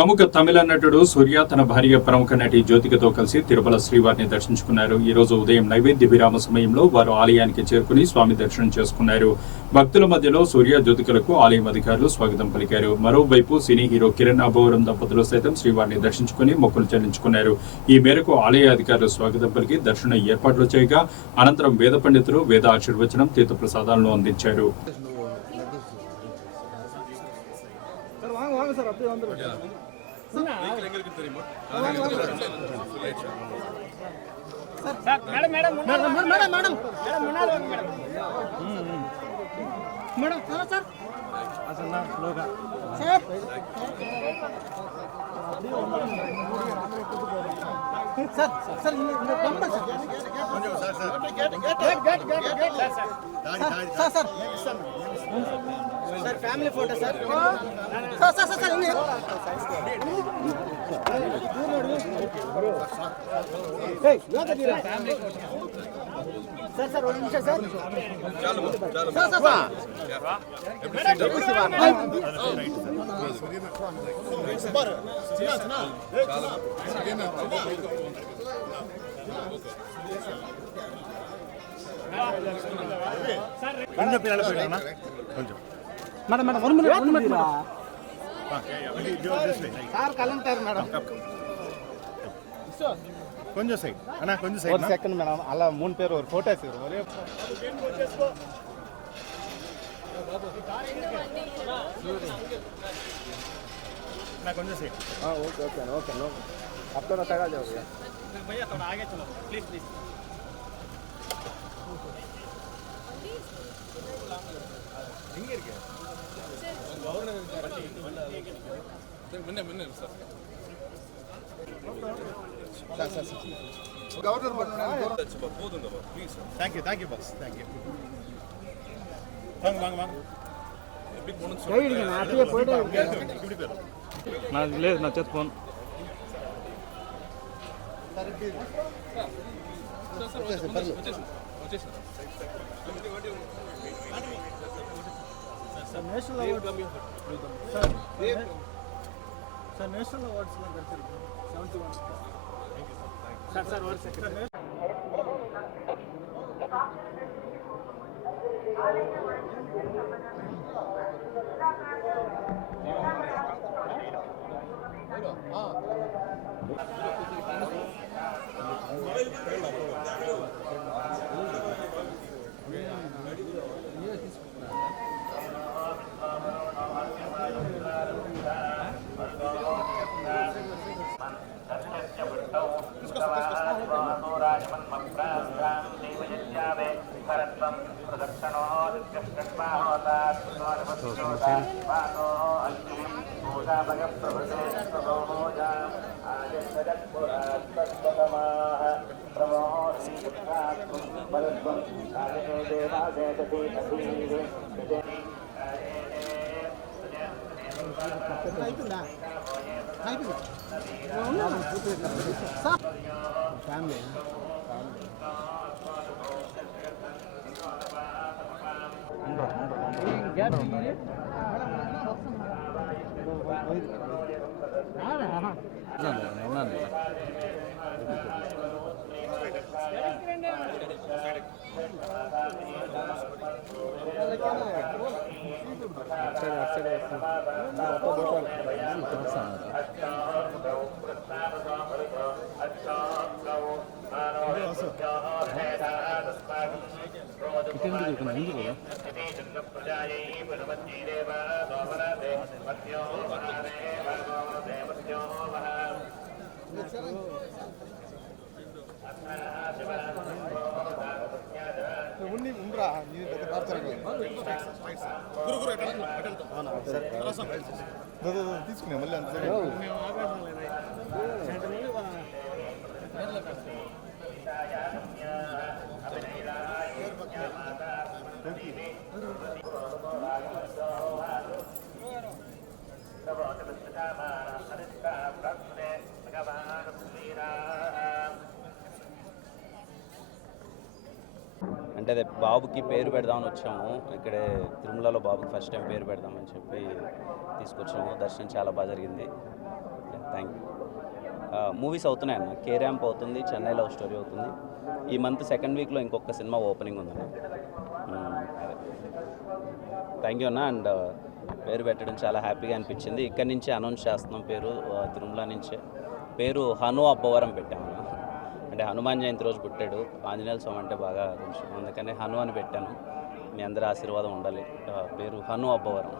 ప్రముఖ తమిళ నటుడు సూర్య తన భార్య ప్రముఖ నటి జ్యోతికతో కలిసి తిరుమల శ్రీవారిని దర్శించుకున్నారు. ఈ రోజు ఉదయం నైవేద్య విరామ సమయంలో వారు ఆలయానికి చేరుకుని స్వామి దర్శనం చేసుకున్నారు. భక్తుల మధ్యలో సూర్య జ్యోతికలకు ఆలయం అధికారులు స్వాగతం పలికారు. మరోవైపు సినీ హీరో కిరణ్ అబోవరం దంపతులు సైతం శ్రీవారిని దర్శించుకుని మొక్కులు చెల్లించుకున్నారు. ఈ మేరకు ఆలయ అధికారులు స్వాగతం పలికి దర్శన ఏర్పాట్లు చేయగా అనంతరం వేద పండితులు వేద ఆశీర్వచనం తీర్థప్రసాదాలను అందించారు. ఫ్యామిలీ ఫోటో సార్ సార్ ఒక నిమిషం sir madam madam 1 minute sir కలంటారు మేడం కొంచెం సైడ్ అన్నా కొంచెం సైడ్ సెకండ్ మేడం అలా 3 పేరు ఒక ఫోటో తీరు ఒరే ना కొంచెం సైడ్ हां ओके ओके ओके नो अब तो तगा जाओ भैया थोड़ा आगे चलो प्लीज प्लीज எங்க இருக்கு கவர்னர் முன்ன முன்ன சார் गवर्नर போதுங்க please thank you boss thank you வாங்க வாங்க வாங்க எப்படி போணும் கையிடுங்க நான் அப்படியே போய்டே இப்படி பேர் நான் లేదు నా చేత phone sir national award sir national awards में करते 71 सर 1 सेकंड ఫ్యామిలీ గ్యాప్ దిగిరే ఉన్ని ఉండ్రా ఇది పెద్ద పార్తరు గురు గురు అటల్ అవునా సరే తీసుకునే మళ్ళీ అంత మేము ఆగాడలేనే సెంటర్ నుండి నేర్ల పెడతాం అంటే అదే బాబుకి పేరు పెడదామని వచ్చాము. ఇక్కడే తిరుమలలో బాబుకి ఫస్ట్ టైం పేరు పెడదామని చెప్పి తీసుకొచ్చాము. దర్శనం చాలా బాగా జరిగింది. మూవీస్ అవుతున్నాయి అన్న. కే ర్యాంప్ అవుతుంది, చెన్నై లవ్ స్టోరీ అవుతుంది. ఈ మంత్ సెకండ్ వీక్లో ఇంకొక సినిమా ఓపెనింగ్ ఉందన్న. థ్యాంక్ యూ అన్న. అండ్ పేరు పెట్టడం చాలా హ్యాపీగా అనిపించింది. ఇక్కడి నుంచే అనౌన్స్ చేస్తున్నాం పేరు, తిరుమల నుంచే. పేరు హను అబ్బవరం పెట్టామన్న. అంటే హనుమాన్ జయంతి రోజు పుట్టాడు, ఆంజనేయ స్వామి అంటే బాగా కొంచెం, అందుకని హను అని పెట్టాను. మీ అందరి ఆశీర్వాదం ఉండాలి. పేరు హను అబ్బవరం.